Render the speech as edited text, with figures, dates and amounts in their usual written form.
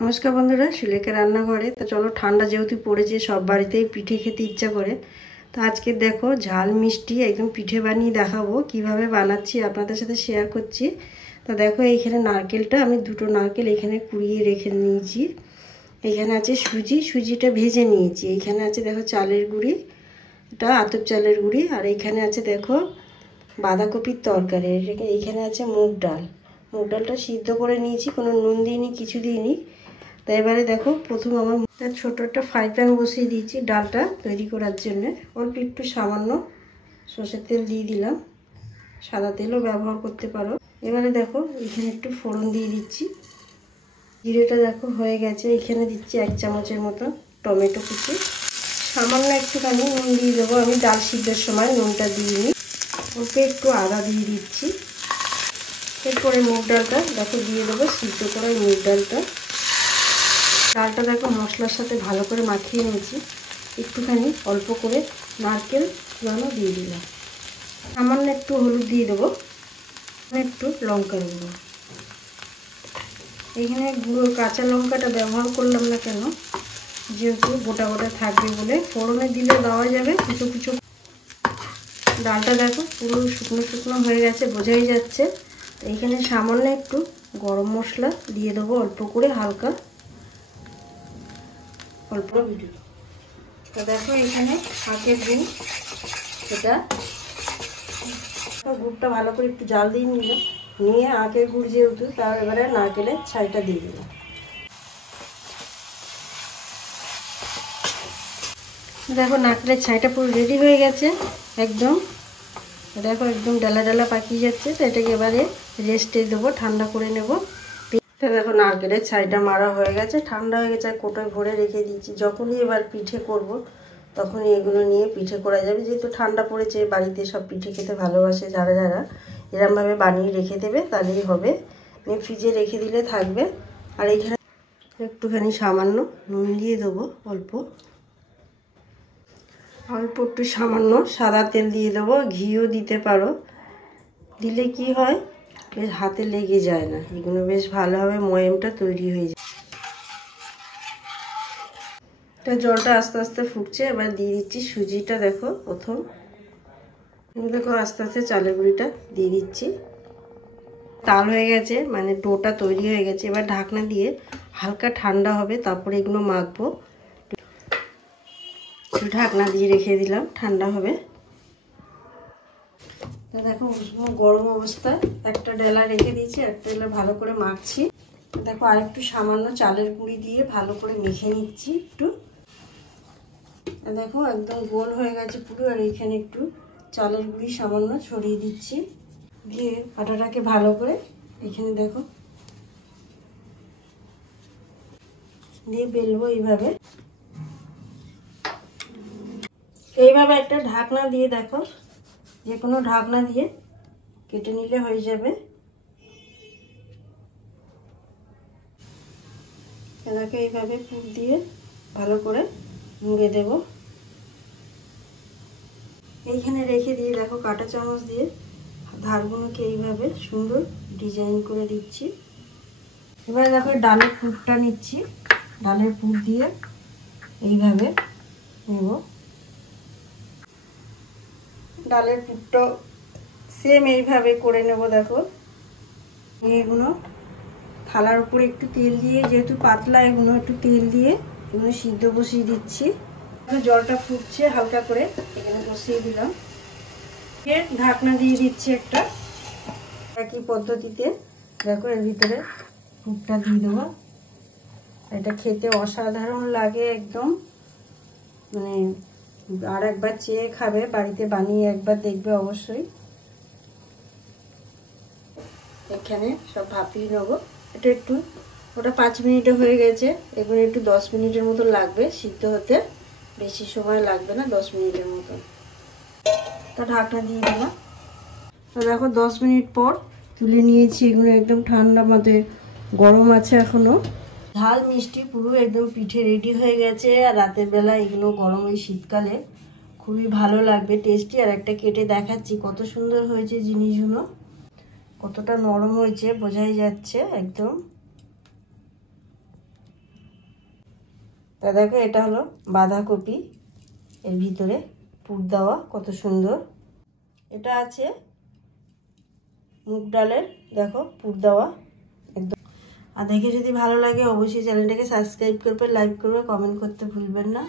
নমস্কার বন্ধুরা, সুলেখা রান্নাঘরে। তো চলো, ঠান্ডা যেহেতু পড়েছে সব বাড়িতেই পিঠে খেতে ইচ্ছা করে। তো আজকে দেখো ঝাল মিষ্টি একদম পিঠে বানিয়ে দেখাবো, কিভাবে বানাচ্ছি আপনাদের সাথে শেয়ার করছি। তো দেখো এইখানে নারকেলটা আমি দুটো নারকেল এখানে কুড়িয়ে রেখে নিয়েছি। এখানে আছে সুজিটা ভেজে নিয়েছি। এইখানে আছে দেখো চালের গুঁড়ি, এটা আতপ চালের গুঁড়ি। আর এইখানে আছে দেখো বাঁধাকপির তরকারি। এইখানে আছে মুগ ডালটা সিদ্ধ করে নিয়েছি, কোনো নুন দিইনি, কিছু দিইনি। তো এবারে দেখো প্রথম আমার ছোট একটা ফ্রাই প্যান বসিয়ে দিয়েছি ডালটা তৈরি করার জন্য। অল্প একটু সামান্য সর্ষের তেল দিয়ে দিলাম, সাদা তেলও ব্যবহার করতে পারো। এবারে দেখো এখানে একটু ফোড়ন দিয়ে দিচ্ছি। জিরেটা দেখো হয়ে গেছে। এখানে দিচ্ছি 1 চামচের মতো টমেটো কুচি, সামান্য একটুখানি নুন দিয়ে দেবো। আমি ডাল সিদ্ধের সময় নুনটা দিইনি। অল্প একটু আদা দিয়ে দিচ্ছি। এরপরে মুগ ডালটা দেখো দিয়ে দেবো, সিদ্ধ করা মুগ ডালটা দেখো মশলার সাথে ভালো করে মাখিয়ে নিয়েছি। একটুখানি অল্প করে নারকেল কুড়ানো দিয়ে দিলাম, সামান্য একটু হলুদ দিয়ে দেবো, একটু লঙ্কার গুঁড়ো। এখানে গুঁড়ো কাঁচা লঙ্কাটা ব্যবহার করলাম না কেন, যেহেতু গোটা গোটা থাকবে বলে। ফোড়নে দিলে দেওয়া যাবে কিছু কিছু। ডালটা দেখো পুরো শুকনো শুকনো হয়ে গেছে, বোঝাই যাচ্ছে। তো এইখানে সামান্য একটু গরম মশলা দিয়ে দেবো, অল্প করে হালকা অল্প ভিডিও। তো দেখো এখানে আখের গুড়, এটা গুড়টা ভালো করে একটু জাল দিয়ে নিয়ে আখের গুড় যেহেতু, তার এবারে নারকেলের ছাইটা দিয়ে দিলাম। দেখো নারকেলের ছাইটা পুরো রেডি হয়ে গেছে একদম। দেখো একদম ডালা ডালা পাকিয়ে যাচ্ছে। তো এটাকে এবারে রেস্টে দেবো, ঠান্ডা করে নেব। তো দেখো নারকেলের ছাইটা মারা হয়ে গেছে, ঠান্ডা হয়ে গেছে। কোটোয় ভরে রেখে দিচ্ছি। যখনই এবার পিঠে করব তখনই এগুলো নিয়ে পিঠে করা যাবে। যেহেতু ঠান্ডা পড়েছে, বাড়িতে সব পিঠে খেতে ভালোবাসে যারা যারা, এরমভাবে বানিয়ে রেখে দেবে, তাহলেই হবে। ফ্রিজে রেখে দিলে থাকবে। আর এইখানে একটুখানি সামান্য নুন দিয়ে দেবো, অল্প একটু সামান্য সাদা তেল দিয়ে দেবো। ঘিও দিতে পারো, দিলে কি হয় বেশ হাতে লেগে যায় না, এগুলো বেশ ভালোভাবে ময়ামটা তৈরি হয়ে যায়। তো জলটা আস্তে আস্তে ফুটছে, এবার দিয়ে দিচ্ছি সুজিটা। দেখো প্রথম দেখো আস্তে আস্তে চালের গুঁড়িটা দিয়ে দিচ্ছি। তাল হয়ে গেছে, মানে ডোটা তৈরি হয়ে গেছে। এবার ঢাকনা দিয়ে হালকা ঠান্ডা হবে, তারপরে এগুলো মাখবো। ঢাকনা দিয়ে রেখে দিলাম, ঠান্ডা হবে। তো দেখো উষ্ণ গরম অবস্থায় একটা ডেলা রেখে দিয়েছি, একটা ডেলা ভালো করে মাখছি। দেখো আরেকটু সামান্য চালের গুঁড়ি দিয়ে ভালো করে মেখে নিচ্ছি একটু। দেখো একদম গোল হয়ে গেছে পুরো। আর এইখানে একটু চালের গুঁড়ি সামান্য ছড়িয়ে দিচ্ছি, দিয়ে আটাটাকে ভালো করে এখানে দেখো দিয়ে বেলবো। এইভাবে একটা ঢাকনা দিয়ে দেখো, যে কোনো ঢাকনা দিয়ে কেটে নিলে হয়ে যাবে। এটাকে এইভাবে পুর দিয়ে ভালো করে মুড়ে দেব। এইখানে রেখে দিয়ে দেখো কাঁটা চামচ দিয়ে ধারগুলোকে এইভাবে সুন্দর ডিজাইন করে দিচ্ছি। এবারে দেখো ডালের পুরটা নিচ্ছি, ডালের পুর দিয়ে এইভাবে নেব। ডালের পুরটা সেম এইভাবে করে নেব। দেখো এগুলো থালার উপরে একটু তেল দিয়ে, যেহেতু পাতলা এগুলো একটু তেল দিয়ে এগুলো সিদ্ধ বসিয়ে দিচ্ছি। জলটা ফুটছে হালকা করে, এখানে বসিয়ে দিলাম। ঢাকনা দিয়ে দিচ্ছি একটা। একই পদ্ধতিতে দেখো এর ভিতরে পুরটা দিয়ে দেবো। এটা খেতে অসাধারণ লাগে একদম, মানে আর একবার চেয়ে খাবে, বাড়িতে বানিয়ে একবার দেখবে অবশ্যই। এখানে সব ভাপিয়ে নেবো। এটা একটু ওটা 5 মিনিটে হয়ে গেছে, এগুলো একটু 10 মিনিটের মতো লাগবে সিদ্ধ হতে, বেশি সময় লাগবে না, 10 মিনিটের মতো। তা ঢাকনা দিয়ে দিলাম। তো দেখো 10 মিনিট পর তুলে নিয়েছি। এগুলো একদম ঠান্ডা, মধ্যে গরম আছে এখনো। ঝাল মিষ্টি পুরো একদম পিঠে রেডি হয়ে গেছে। আর রাতের বেলা এগুলো গরম এই শীতকালে খুবই ভালো লাগবে, টেস্টি। আর একটা কেটে দেখাচ্ছি কত সুন্দর হয়েছে জিনিসগুলো, কতটা নরম হয়েছে বোঝাই যাচ্ছে একদম। তা দেখো এটা হলো বাঁধাকপি, এর ভিতরে পুর দেওয়া, কত সুন্দর। এটা আছে মুগ ডালের, দেখো পুর দেওয়া একদম। আর দেখে যদি ভালো লাগে অবশ্যই চ্যানেলটাকে সাবস্ক্রাইব করবে, লাইক করবে, কমেন্ট করতে ভুলবেন না।